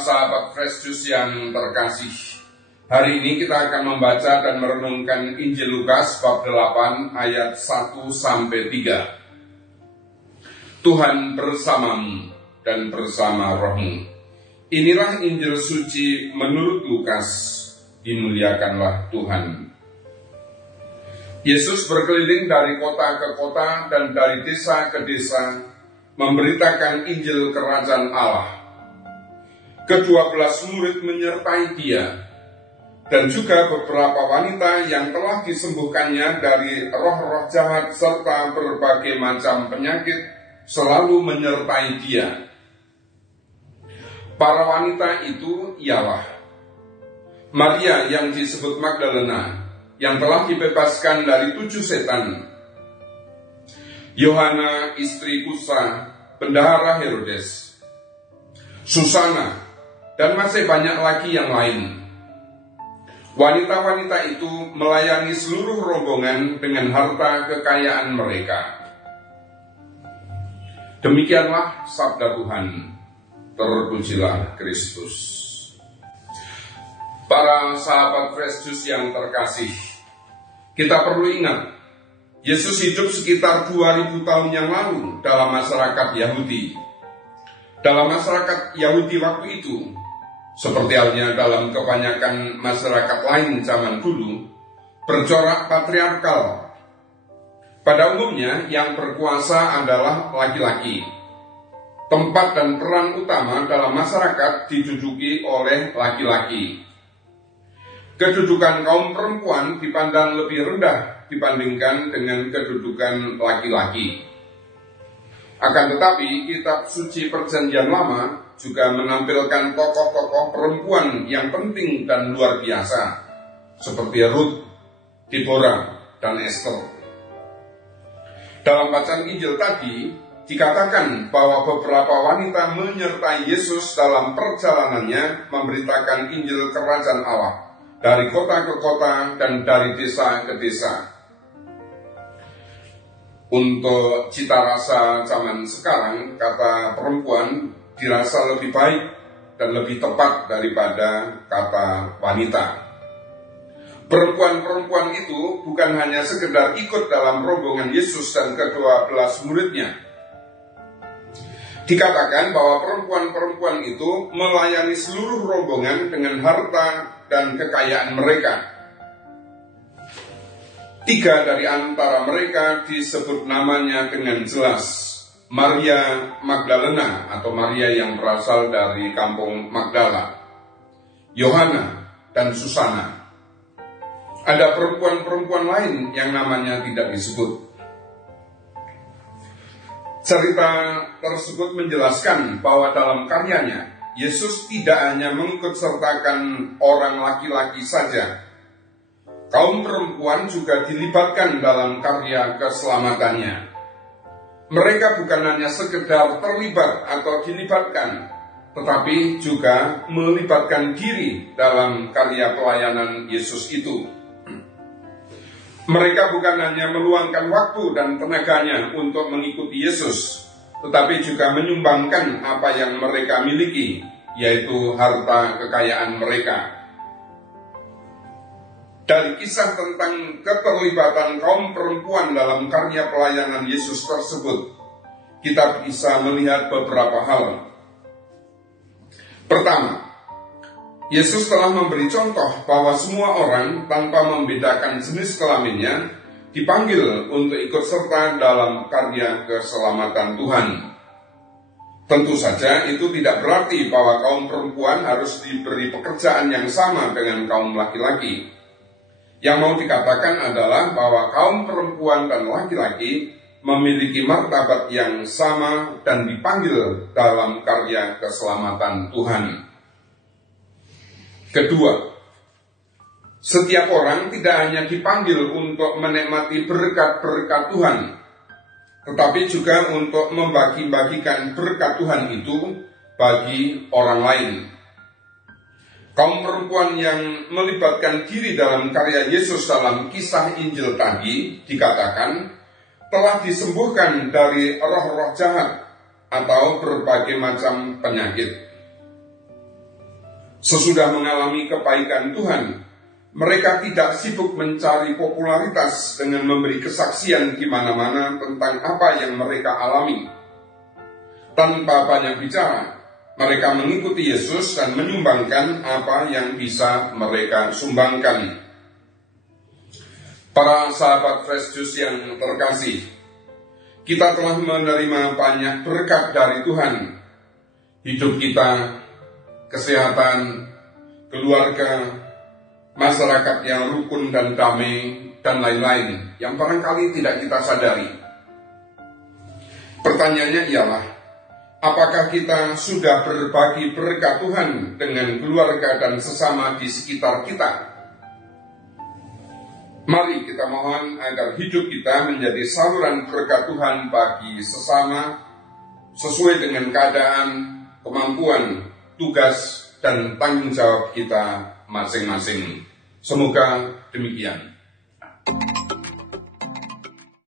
sahabat Fresh Juice yang terkasih, hari ini kita akan membaca dan merenungkan Injil Lukas bab 8 ayat 1-3. Tuhan bersamamu dan bersama rohmu. Inilah Injil suci menurut Lukas. Dimuliakanlah Tuhan. Yesus berkeliling dari kota ke kota dan dari desa ke desa, memberitakan Injil Kerajaan Allah. Ke-12 murid menyertai dia, dan juga beberapa wanita yang telah disembuhkannya dari roh-roh jahat serta berbagai macam penyakit selalu menyertai dia. Para wanita itu ialah Maria yang disebut Magdalena, yang telah dibebaskan dari 7 setan, Yohana istri Kusa, bendahara Herodes, Susana, dan masih banyak lagi yang lain. Wanita-wanita itu melayani seluruh rombongan dengan harta kekayaan mereka. Demikianlah sabda Tuhan. Terpujilah Kristus. Para sahabat Fresh Juice yang terkasih, kita perlu ingat, Yesus hidup sekitar 2000 tahun yang lalu dalam masyarakat Yahudi. Dalam masyarakat Yahudi waktu itu, seperti halnya dalam kebanyakan masyarakat lain zaman dulu, bercorak patriarkal. Pada umumnya yang berkuasa adalah laki-laki. Tempat dan peran utama dalam masyarakat diduduki oleh laki-laki. Kedudukan kaum perempuan dipandang lebih rendah dibandingkan dengan kedudukan laki-laki. Akan tetapi, kitab suci Perjanjian Lama juga menampilkan tokoh-tokoh perempuan yang penting dan luar biasa, seperti Ruth, Deborah, dan Esther. Dalam bacaan Injil tadi, dikatakan bahwa beberapa wanita menyertai Yesus dalam perjalanannya memberitakan Injil Kerajaan Allah dari kota ke kota dan dari desa ke desa. Untuk cita rasa zaman sekarang, kata perempuan dirasa lebih baik dan lebih tepat daripada kata wanita. Perempuan-perempuan itu bukan hanya sekedar ikut dalam rombongan Yesus dan ke-12 muridnya. Dikatakan bahwa perempuan-perempuan itu melayani seluruh rombongan dengan harta dan kekayaan mereka. 3 dari antara mereka disebut namanya dengan jelas. Maria Magdalena atau Maria yang berasal dari kampung Magdala, Yohana, dan Susana. Ada perempuan-perempuan lain yang namanya tidak disebut. Cerita tersebut menjelaskan bahwa dalam karyanya, Yesus tidak hanya mengikut sertakan orang laki-laki saja. Kaum perempuan juga dilibatkan dalam karya keselamatannya. Mereka bukan hanya sekedar terlibat atau dilibatkan, tetapi juga melibatkan diri dalam karya pelayanan Yesus itu. Mereka bukan hanya meluangkan waktu dan tenaganya untuk mengikuti Yesus, tetapi juga menyumbangkan apa yang mereka miliki, yaitu harta kekayaan mereka. Dari kisah tentang keterlibatan kaum perempuan dalam karya pelayanan Yesus tersebut, kita bisa melihat beberapa hal. Pertama, Yesus telah memberi contoh bahwa semua orang tanpa membedakan jenis kelaminnya dipanggil untuk ikut serta dalam karya keselamatan Tuhan. Tentu saja itu tidak berarti bahwa kaum perempuan harus diberi pekerjaan yang sama dengan kaum laki-laki. Yang mau dikatakan adalah bahwa kaum perempuan dan laki-laki memiliki martabat yang sama dan dipanggil dalam karya keselamatan Tuhan. Kedua, setiap orang tidak hanya dipanggil untuk menikmati berkat-berkat Tuhan, tetapi juga untuk membagi-bagikan berkat Tuhan itu bagi orang lain. Kaum perempuan yang melibatkan diri dalam karya Yesus dalam kisah Injil tadi dikatakan telah disembuhkan dari roh-roh jahat atau berbagai macam penyakit. Sesudah mengalami kebaikan Tuhan, mereka tidak sibuk mencari popularitas dengan memberi kesaksian di mana-mana tentang apa yang mereka alami. Tanpa banyak bicara, mereka mengikuti Yesus dan menyumbangkan apa yang bisa mereka sumbangkan. Para sahabat Fresh Juice yang terkasih, kita telah menerima banyak berkat dari Tuhan. Hidup kita, kesehatan, keluarga, masyarakat yang rukun dan damai, dan lain-lain yang barangkali tidak kita sadari. Pertanyaannya ialah, apakah kita sudah berbagi berkat Tuhan dengan keluarga dan sesama di sekitar kita? Mari kita mohon agar hidup kita menjadi saluran berkat Tuhan bagi sesama, sesuai dengan keadaan, kemampuan, tugas, dan tanggung jawab kita masing-masing. Semoga demikian.